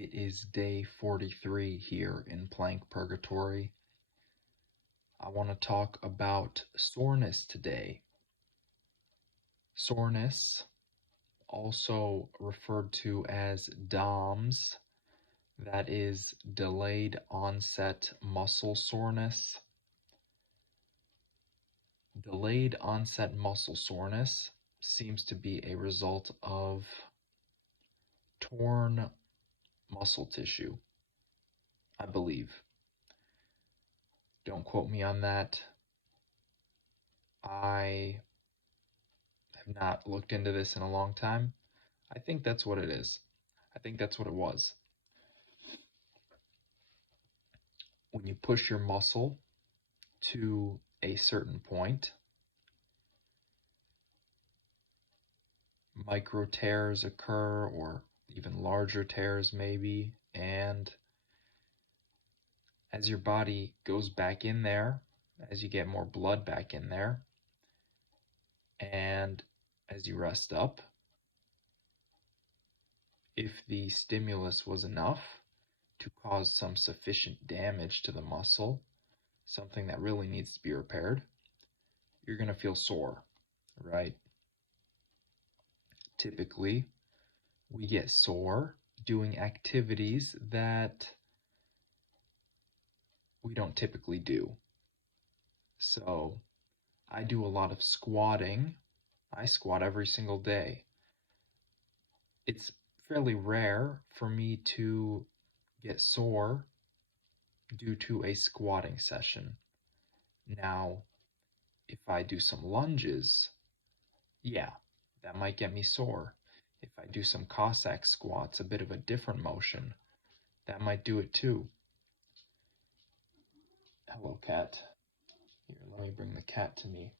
It is day 43 here in plank Purgatory. I want to talk about soreness today. Soreness, also referred to as DOMS, that is delayed onset muscle soreness. Delayed onset muscle soreness seems to be a result of torn muscle tissue, I believe. Don't quote me on that. I have not looked into this in a long time. I think that's what it is. I think that's what it was. When you push your muscle to a certain point, micro tears occur, or even larger tears maybe, and as your body goes back in there, as you get more blood back in there, and as you rest up, if the stimulus was enough to cause some sufficient damage to the muscle, something that really needs to be repaired, you're going to feel sore, right? Typically, we get sore doing activities that we don't typically do. So, I do a lot of squatting. I squat every single day. It's fairly rare for me to get sore due to a squatting session. Now, if I do some lunges, yeah, that might get me sore. If I do some Cossack squats, a bit of a different motion, that might do it too. Hello, cat. Here, let me bring the cat to me.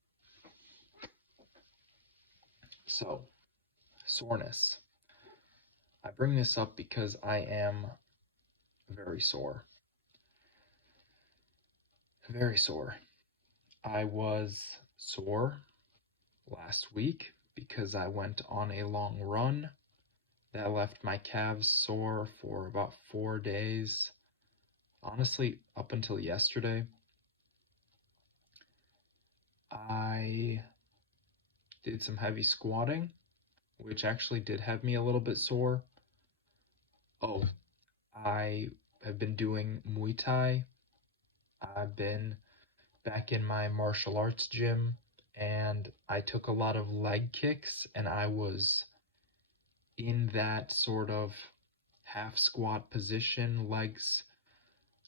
So, soreness. I bring this up because I am very sore. Very sore. I was sore last week because I went on a long run that left my calves sore for about 4 days. Honestly, up until yesterday, I did some heavy squatting, which actually did have me a little bit sore. Oh, I have been doing Muay Thai. I've been back in my martial arts gym, and I took a lot of leg kicks, and I was in that sort of half squat position, legs,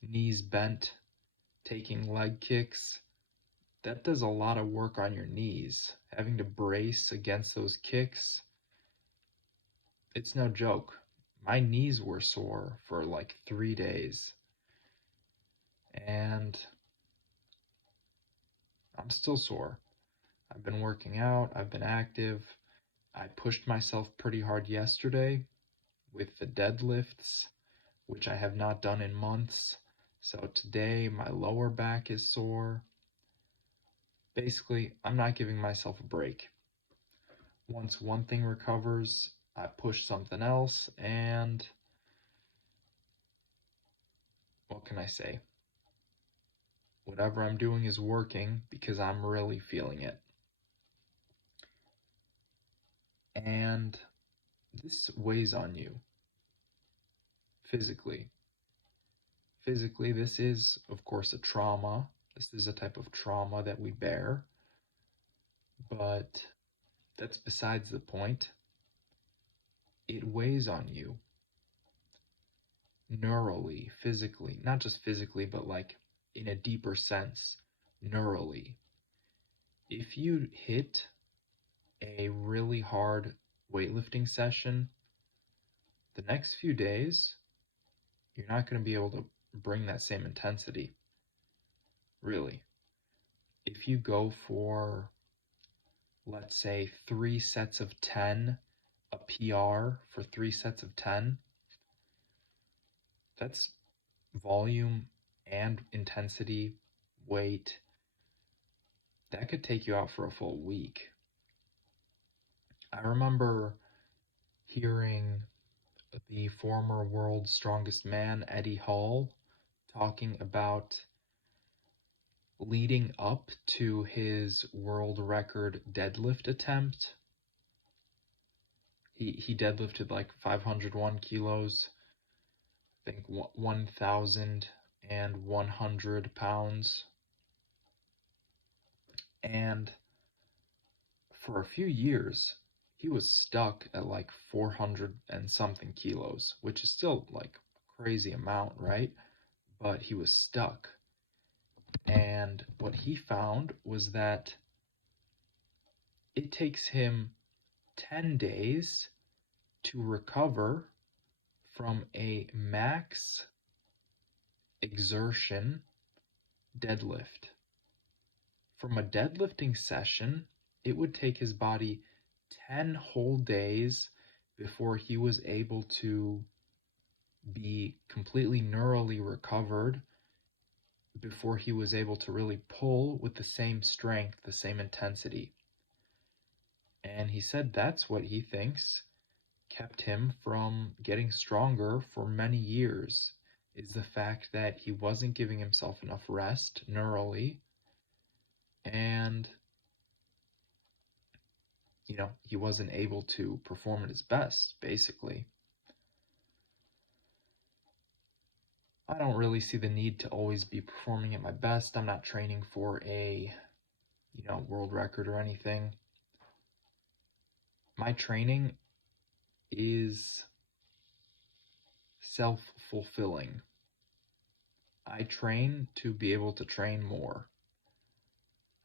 knees bent, taking leg kicks. That does a lot of work on your knees. Having to brace against those kicks, it's no joke. My knees were sore for like 3 days. And I'm still sore. I've been working out, I've been active. I pushed myself pretty hard yesterday with the deadlifts, which I have not done in months. So today my lower back is sore. Basically, I'm not giving myself a break. Once one thing recovers, I push something else, and what can I say? Whatever I'm doing is working because I'm really feeling it. And this weighs on you physically. Physically, this is, of course, a trauma. This is a type of trauma that we bear. But that's besides the point. It weighs on you neurally, physically, not just physically, but like in a deeper sense, neurally. If you hit a really hard weightlifting session, the next few days, you're not going to be able to bring that same intensity. Really. If you go for, let's say, 3 sets of 10, a PR for 3 sets of 10, that's volume and intensity, weight. That could take you out for a full week. I remember hearing the former world's strongest man, Eddie Hall, talking about leading up to his world record deadlift attempt. He deadlifted like 501 kilos, I think 1,100 pounds. And for a few years, he was stuck at like 400 and something kilos, which is still like a crazy amount, right? But he was stuck. And what he found was that it takes him 10 days to recover from a max exertion deadlift. From a deadlifting session, it would take his body 10 whole days before he was able to be completely neurally recovered, before he was able to really pull with the same strength, the same intensity. And he said that's what he thinks kept him from getting stronger for many years, is the fact that he wasn't giving himself enough rest neurally, and he wasn't able to perform at his best, basically. I don't really see the need to always be performing at my best. I'm not training for a, world record or anything. My training is self-fulfilling. I train to be able to train more.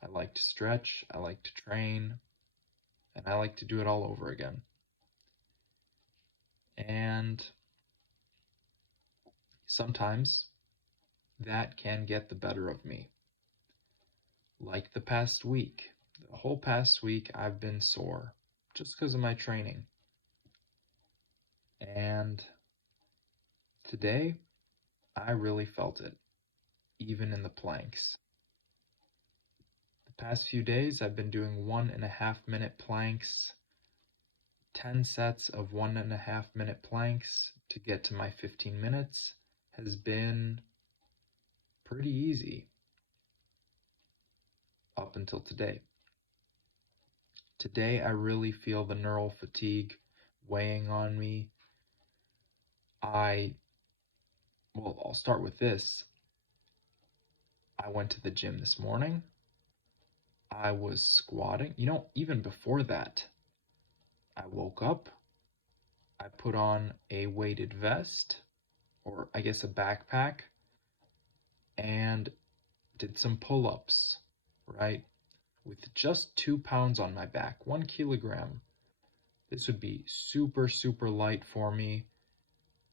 I like to stretch, I like to train, and I like to do it all over again. And sometimes that can get the better of me. Like the past week. The whole past week I've been sore just because of my training. And today I really felt it, even in the planks. The past few days I've been doing 1.5 minute planks, 10 sets of 1.5 minute planks to get to my 15 minutes has been pretty easy up until today. Today I really feel the neural fatigue weighing on me. I'll start with this. I went to the gym this morning. I was squatting. Even before that, I woke up. I put on a weighted vest, or I guess a backpack, and did some pull-ups, right? With just 2 pounds on my back, 1 kilogram. This would be super, super light for me.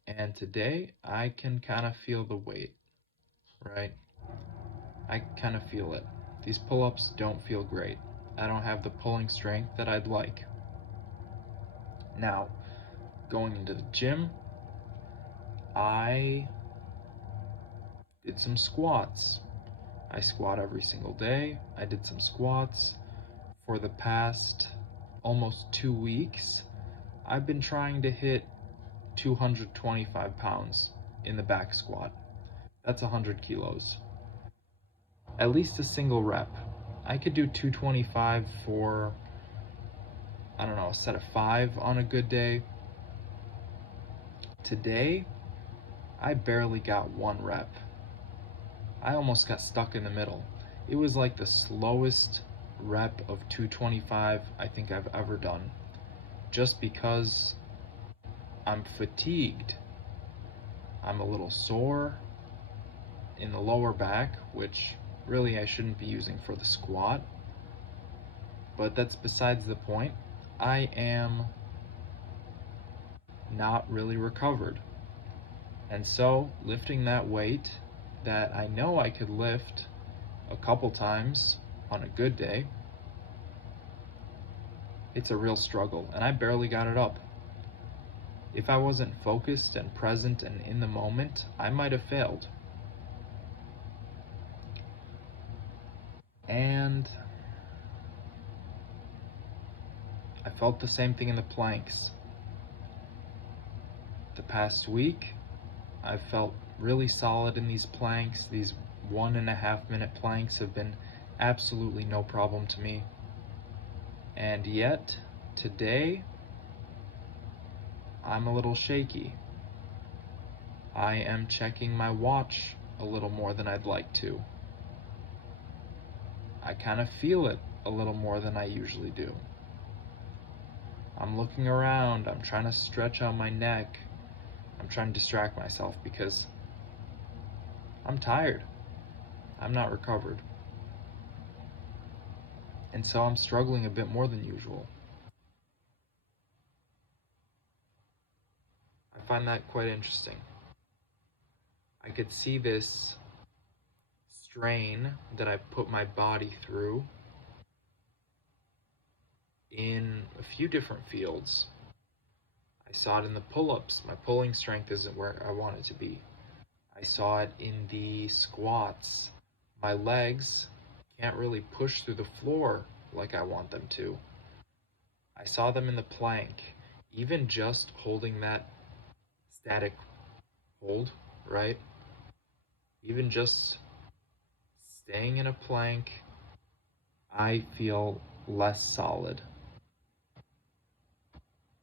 And today I can kind of feel the weight, right? I kind of feel it. These pull-ups don't feel great. I don't have the pulling strength that I'd like. Now, going into the gym, I did some squats. I squat every single day. I did some squats. For the past almost 2 weeks, I've been trying to hit 225 pounds in the back squat. That's 100 kilos. At least a single rep. I could do 225 for, I don't know, a set of 5 on a good day. Today, I barely got 1 rep. I almost got stuck in the middle. It was like the slowest rep of 225 I think I've ever done, just because I'm fatigued. I'm a little sore in the lower back, which really I shouldn't be using for the squat, but that's besides the point. I am not really recovered. And so lifting that weight that I know I could lift a couple times on a good day, it's a real struggle, and I barely got it up. If I wasn't focused and present and in the moment, I might have failed. And I felt the same thing in the planks. the past week, I've felt really solid in these planks. These 1.5 minute planks have been absolutely no problem to me. And yet, today, I'm a little shaky. I am checking my watch a little more than I'd like to. I kind of feel it a little more than I usually do. I'm looking around, I'm trying to stretch out my neck. I'm trying to distract myself because I'm tired. I'm not recovered. And so I'm struggling a bit more than usual. I find that quite interesting. I could see this strain that I put my body through in a few different fields. I saw it in the pull-ups. My pulling strength isn't where I want it to be. I saw it in the squats. My legs can't really push through the floor like I want them to. I saw them in the plank. Even just holding that static hold, right? Even just staying in a plank, I feel less solid.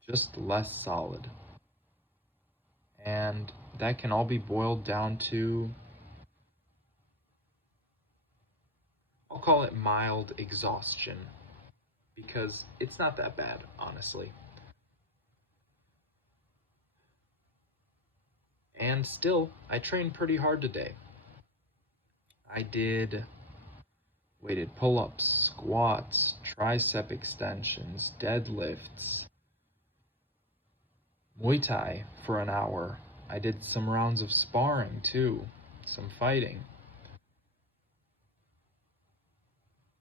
Just less solid. And that can all be boiled down to, I'll call it mild exhaustion, because it's not that bad, honestly. And still, I trained pretty hard today. I did weighted pull-ups, squats, tricep extensions, deadlifts, Muay Thai for an hour. I did some rounds of sparring too, some fighting,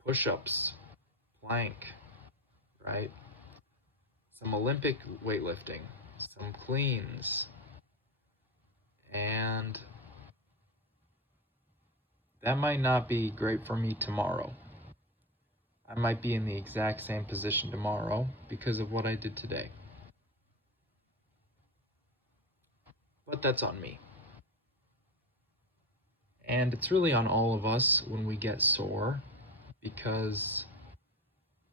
push-ups, plank, right? Some Olympic weightlifting, some cleans, and that might not be great for me tomorrow. I might be in the exact same position tomorrow because of what I did today. But that's on me. And it's really on all of us when we get sore, because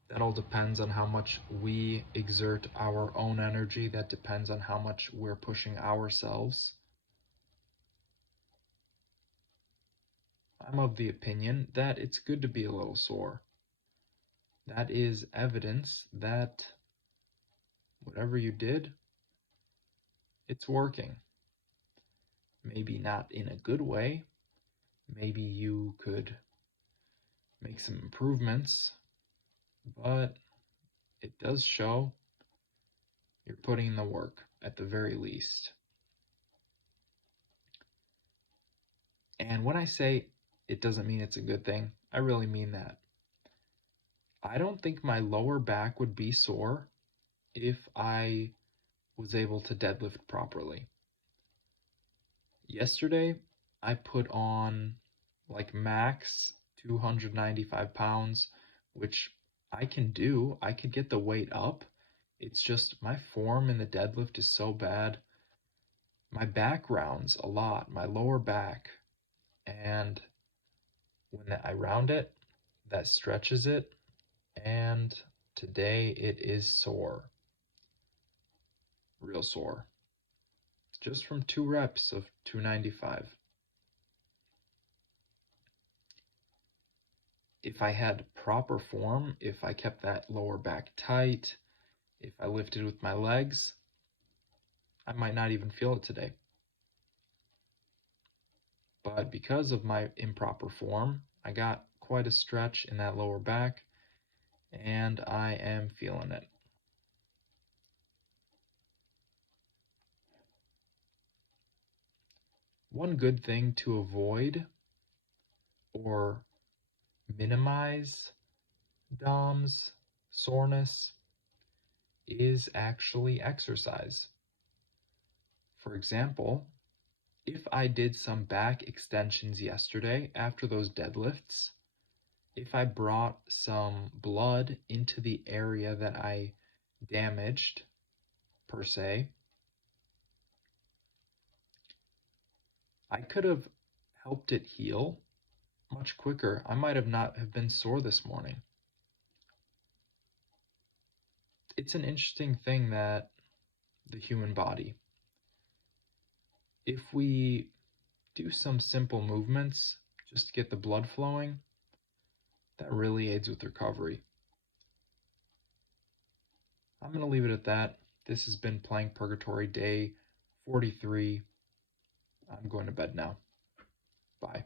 that all depends on how much we exert our own energy. That depends on how much we're pushing ourselves. I'm of the opinion that it's good to be a little sore. That is evidence that whatever you did, it's working. Maybe not in a good way. Maybe you could make some improvements, but it does show you're putting in the work at the very least. And when I say it doesn't mean it's a good thing, I really mean that. I don't think my lower back would be sore if I was able to deadlift properly. Yesterday, I put on like max 295 pounds, which I can do. I could get the weight up. It's just my form in the deadlift is so bad. My back rounds a lot, my lower back. And when I round it, that stretches it. And today it is sore. Real sore. Just from 2 reps of 295. If I had proper form, if I kept that lower back tight, if I lifted with my legs, I might not even feel it today. But because of my improper form, I got quite a stretch in that lower back, and I am feeling it. One good thing to avoid or minimize DOMS soreness is actually exercise. For example, if I did some back extensions yesterday after those deadlifts, if I brought some blood into the area that I damaged, per se, I could have helped it heal much quicker. I might have not have been sore this morning. It's an interesting thing that the human body, if we do some simple movements just to get the blood flowing, that really aids with recovery. I'm going to leave it at that. This has been Playing Purgatory Day 43. I'm going to bed now. Bye.